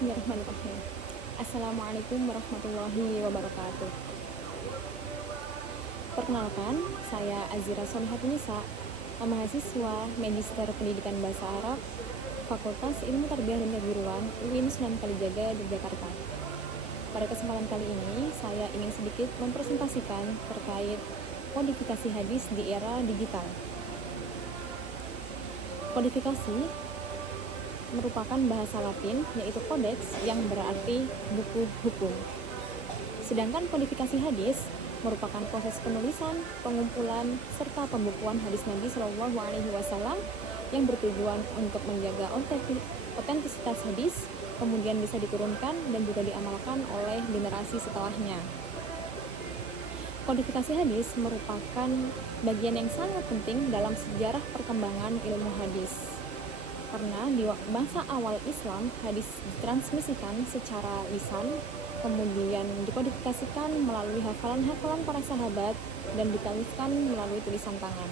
Bismillahirrahmanirrahim. Assalamualaikum warahmatullahi wabarakatuh. Perkenalkan, saya Azira Solihatunisa, mahasiswa Magister Pendidikan Bahasa Arab, Fakultas Ilmu Tarbiyah dan Keguruan, UIN Sunan Kalijaga, Yogyakarta. Pada kesempatan kali ini, saya ingin sedikit mempresentasikan terkait kodifikasi hadis di era digital. Kodifikasi merupakan bahasa Latin, yaitu kodeks, yang berarti buku hukum. Sedangkan kodifikasi hadis merupakan proses penulisan, pengumpulan, serta pembukuan hadis Nabi Shallallahu Alaihi Wasallam yang bertujuan untuk menjaga otentisitas hadis, kemudian bisa diturunkan dan juga diamalkan oleh generasi setelahnya. Kodifikasi hadis merupakan bagian yang sangat penting dalam sejarah perkembangan ilmu hadis. Karena di masa awal Islam, hadis ditransmisikan secara lisan, kemudian dikodifikasikan melalui hafalan-hafalan para sahabat dan dituliskan melalui tulisan tangan.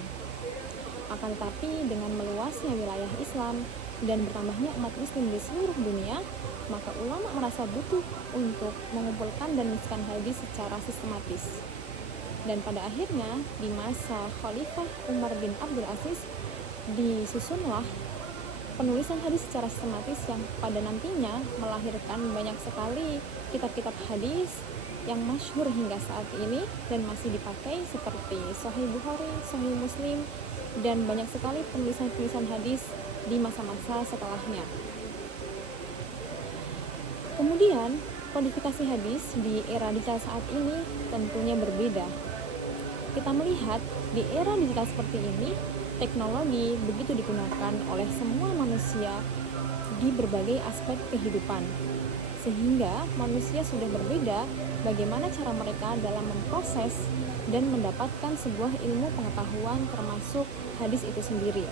Akan tetapi dengan meluasnya wilayah Islam dan bertambahnya umat muslim di seluruh dunia, maka ulama merasa butuh untuk mengumpulkan dan menuliskan hadis secara sistematis. Dan pada akhirnya di masa Khalifah Umar bin Abdul Aziz disusunlah penulisan hadis secara sistematis yang pada nantinya melahirkan banyak sekali kitab-kitab hadis yang masyhur hingga saat ini dan masih dipakai seperti Sahih Bukhari, Sahih Muslim, dan banyak sekali penulisan-penulisan hadis di masa-masa setelahnya. Kemudian, kodifikasi hadis di era digital saat ini tentunya berbeda. Kita melihat di era digital seperti ini, teknologi begitu digunakan oleh semua manusia di berbagai aspek kehidupan, sehingga manusia sudah berbeda bagaimana cara mereka dalam memproses dan mendapatkan sebuah ilmu pengetahuan termasuk hadis itu sendiri.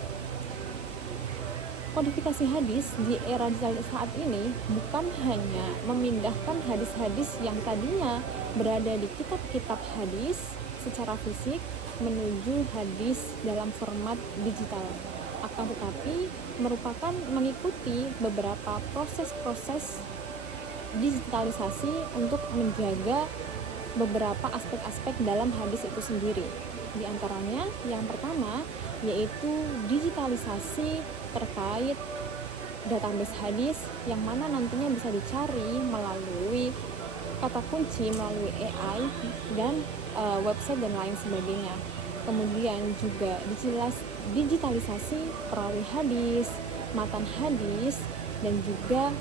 Kodifikasi hadis di era digital saat ini bukan hanya memindahkan hadis-hadis yang tadinya berada di kitab-kitab hadis secara fisik menuju hadis dalam format digital, akan tetapi merupakan mengikuti beberapa proses-proses digitalisasi untuk menjaga beberapa aspek-aspek dalam hadis itu sendiri. Di antaranya yang pertama yaitu digitalisasi terkait database hadis yang mana nantinya bisa dicari melalui kata kunci, melalui AI dan website dan lain sebagainya. Kemudian juga digitalisasi perawi hadis, matan hadis, dan juga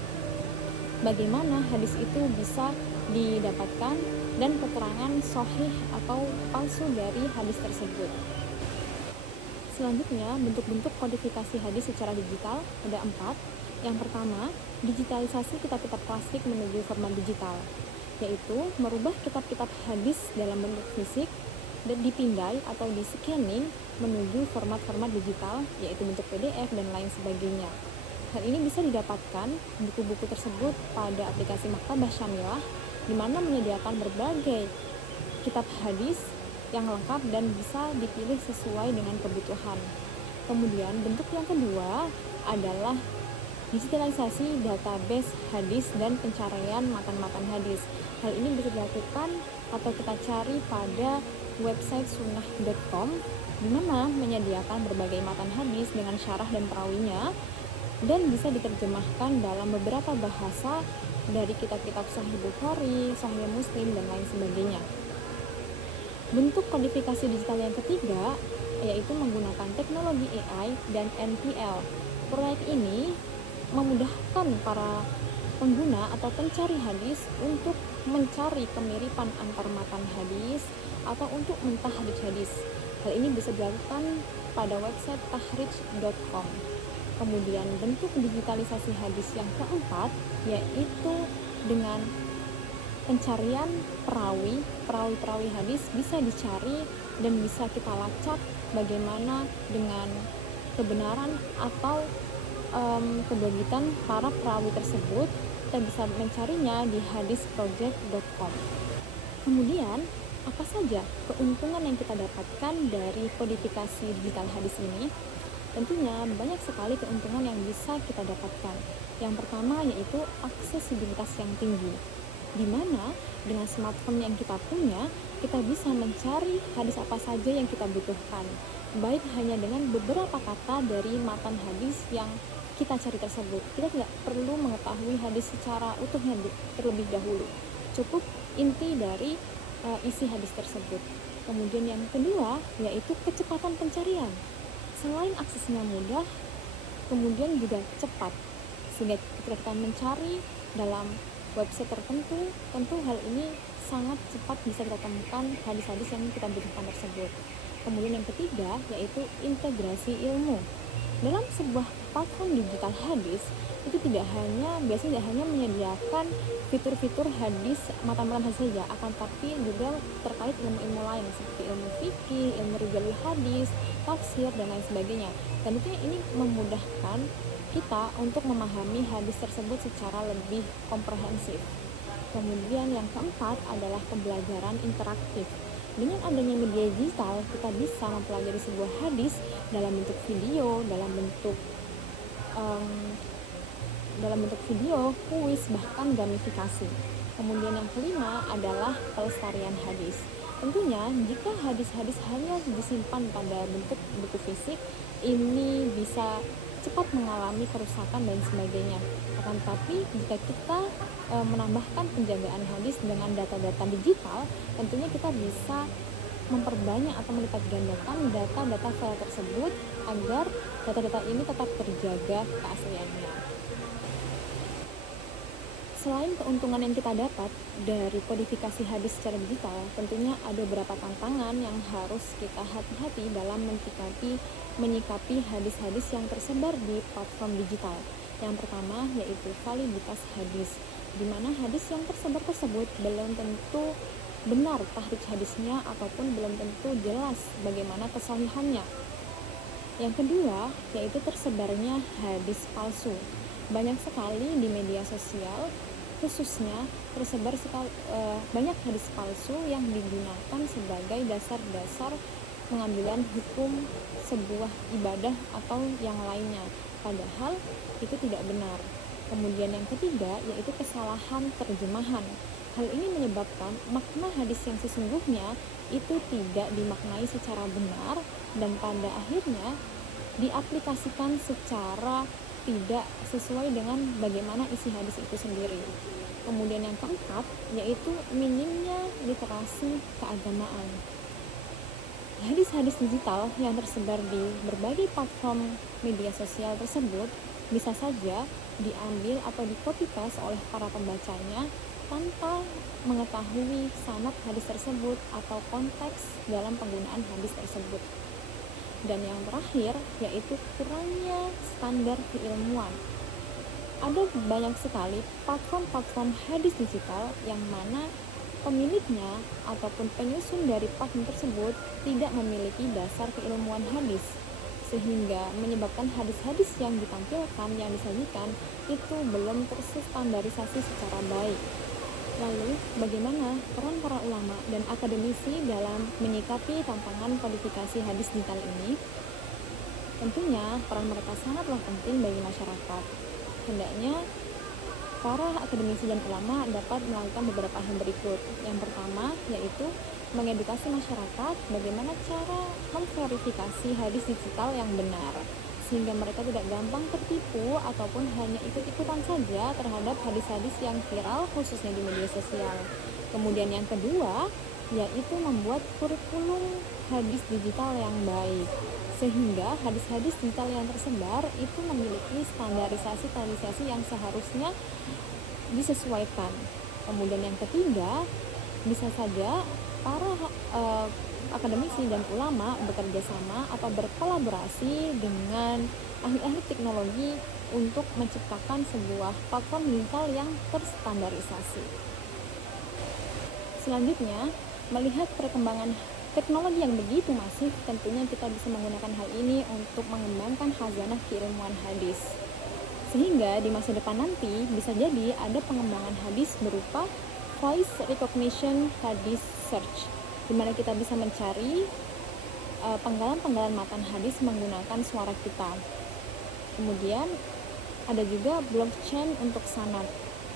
bagaimana hadis itu bisa didapatkan dan keterangan sahih atau palsu dari hadis tersebut. Selanjutnya, bentuk-bentuk kodifikasi hadis secara digital ada 4. Yang pertama, digitalisasi kitab-kitab klasik menuju format digital, yaitu merubah kitab-kitab hadis dalam bentuk fisik dan dipindai atau di-scanning menuju format-format digital, yaitu bentuk PDF dan lain sebagainya. Hal ini bisa didapatkan buku-buku tersebut pada aplikasi Maktabah Syamilah, di mana menyediakan berbagai kitab hadis yang lengkap dan bisa dipilih sesuai dengan kebutuhan. Kemudian bentuk yang kedua adalah digitalisasi database hadis dan pencarian matan-matan hadis. Hal ini bisa dilakukan atau kita cari pada website sunnah.com, di mana menyediakan berbagai matan hadis dengan syarah dan perawinya dan bisa diterjemahkan dalam beberapa bahasa dari kitab-kitab Sahih Bukhari, Sahih Muslim, dan lain sebagainya. Bentuk kodifikasi digital yang ketiga yaitu menggunakan teknologi AI dan NPL. Proyek ini memudahkan para pengguna atau pencari hadis untuk mencari kemiripan antar matan hadis atau untuk mentahridz hadis. Hal ini bisa dilakukan pada website tahrij.com. Kemudian bentuk digitalisasi hadis yang keempat yaitu dengan pencarian perawi hadis bisa dicari dan bisa kita lacak bagaimana dengan kebenaran atau kebegitan para perawi tersebut. Kita bisa mencarinya di hadisproject.com. Kemudian apa saja keuntungan yang kita dapatkan dari kodifikasi digital hadis ini? Tentunya banyak sekali keuntungan yang bisa kita dapatkan. Yang pertama yaitu aksesibilitas yang tinggi, di mana dengan smartphone yang kita punya, kita bisa mencari hadis apa saja yang kita butuhkan, baik hanya dengan beberapa kata dari matan hadis yang kita cari tersebut. Kita tidak perlu mengetahui hadis secara utuhnya terlebih dahulu, cukup inti dari isi hadis tersebut. Kemudian yang kedua yaitu kecepatan pencarian. Selain aksesnya mudah, kemudian juga cepat, sehingga ketika kita mencari dalam website tertentu, tentu hal ini sangat cepat bisa kita temukan hadis-hadis yang kita butuhkan tersebut. Kemudian yang ketiga yaitu integrasi ilmu. Dalam sebuah platform digital hadis, itu biasanya tidak hanya menyediakan fitur-fitur hadis, matan-matan hadis saja, akan tapi juga terkait ilmu-ilmu lain seperti ilmu fikih, ilmu rijalul hadis, tafsir, dan lain sebagainya. Dan tentunya ini memudahkan kita untuk memahami hadis tersebut secara lebih komprehensif. Kemudian yang keempat adalah pembelajaran interaktif. Dengan adanya media digital, kita bisa mempelajari sebuah hadis dalam bentuk video, dalam bentuk video, kuis, bahkan gamifikasi. Kemudian yang kelima adalah pelestarian hadis. Tentunya jika hadis-hadis hanya disimpan pada bentuk buku fisik, ini bisa cepat mengalami kerusakan dan sebagainya. Akan tetapi jika kita menambahkan penjagaan hadis dengan data-data digital, tentunya kita bisa memperbanyak atau melipat gandakan data-data file tersebut agar data-data ini tetap terjaga keasliannya. Selain keuntungan yang kita dapat dari kodifikasi hadis secara digital, tentunya ada beberapa tantangan yang harus kita hati-hati dalam menyikapi hadis-hadis yang tersebar di platform digital. Yang pertama yaitu validitas hadis, di mana hadis yang tersebar tersebut belum tentu benar tahrij hadisnya ataupun belum tentu jelas bagaimana kesahihannya. Yang kedua yaitu tersebarnya hadis palsu. Banyak sekali di media sosial khususnya tersebar banyak hadis palsu yang digunakan sebagai dasar-dasar pengambilan hukum sebuah ibadah atau yang lainnya, padahal itu tidak benar. Kemudian yang ketiga yaitu kesalahan terjemahan. Hal ini menyebabkan makna hadis yang sesungguhnya itu tidak dimaknai secara benar dan pada akhirnya diaplikasikan secara tidak sesuai dengan bagaimana isi hadis itu sendiri. Kemudian yang keempat yaitu minimnya literasi keagamaan. Hadis-hadis digital yang tersebar di berbagai platform media sosial tersebut bisa saja diambil atau di-copy-paste oleh para pembacanya tanpa mengetahui sanad hadis tersebut atau konteks dalam penggunaan hadis tersebut. Dan yang terakhir yaitu kurangnya standar keilmuan. Ada banyak sekali platform hadis digital yang mana pemiliknya ataupun penyusun dari platform tersebut tidak memiliki dasar keilmuan hadis, sehingga menyebabkan hadis-hadis yang ditampilkan, yang disajikan itu belum terstandarisasi secara baik. Lalu, bagaimana peran para ulama dan akademisi dalam menyikapi tantangan kodifikasi hadis digital ini? Tentunya, peran mereka sangatlah penting bagi masyarakat. Hendaknya, para akademisi dan ulama dapat melakukan beberapa hal berikut. Yang pertama, yaitu mengedukasi masyarakat bagaimana cara memverifikasi hadis digital yang benar, sehingga mereka tidak gampang tertipu ataupun hanya ikut-ikutan saja terhadap hadis-hadis yang viral khususnya di media sosial. Kemudian yang kedua yaitu membuat kurikulum hadis digital yang baik, sehingga hadis-hadis digital yang tersebar itu memiliki standarisasi yang seharusnya disesuaikan. Kemudian yang ketiga, bisa saja para akademisi dan ulama bekerja sama atau berkolaborasi dengan ahli-ahli teknologi untuk menciptakan sebuah platform digital yang terstandarisasi. Selanjutnya, melihat perkembangan teknologi yang begitu masif, tentunya kita bisa menggunakan hal ini untuk mengembangkan khazanah keilmuan hadis. Sehingga di masa depan nanti bisa jadi ada pengembangan hadis berupa voice recognition hadis search, di mana kita bisa mencari penggalan matan hadis menggunakan suara kita. Kemudian ada juga blockchain untuk sanad,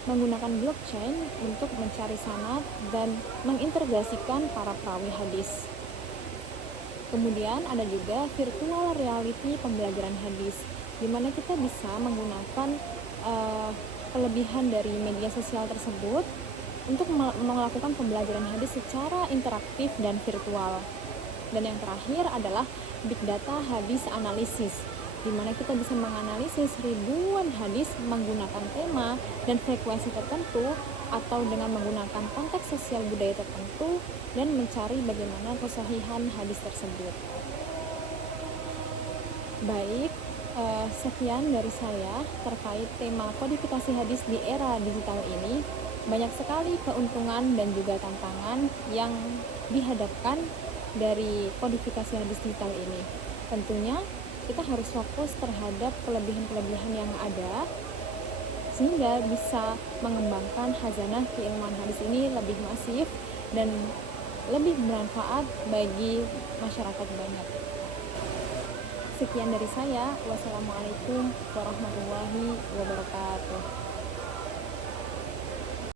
menggunakan blockchain untuk mencari sanad dan mengintegrasikan para perawi hadis. Kemudian ada juga virtual reality pembelajaran hadis, di mana kita bisa menggunakan kelebihan dari media sosial tersebut untuk melakukan pembelajaran hadis secara interaktif dan virtual. Dan yang terakhir adalah big data hadis analisis, di mana kita bisa menganalisis ribuan hadis menggunakan tema dan frekuensi tertentu atau dengan menggunakan konteks sosial budaya tertentu dan mencari bagaimana kesahihan hadis tersebut. Baik, sekian dari saya terkait tema kodifikasi hadis di era digital ini. Banyak sekali keuntungan dan juga tantangan yang dihadapkan dari kodifikasi hadis digital ini. Tentunya kita harus fokus terhadap kelebihan-kelebihan yang ada sehingga bisa mengembangkan khazanah keilmuan hadis ini lebih masif dan lebih bermanfaat bagi masyarakat banyak. Sekian dari saya. Wassalamualaikum warahmatullahi wabarakatuh.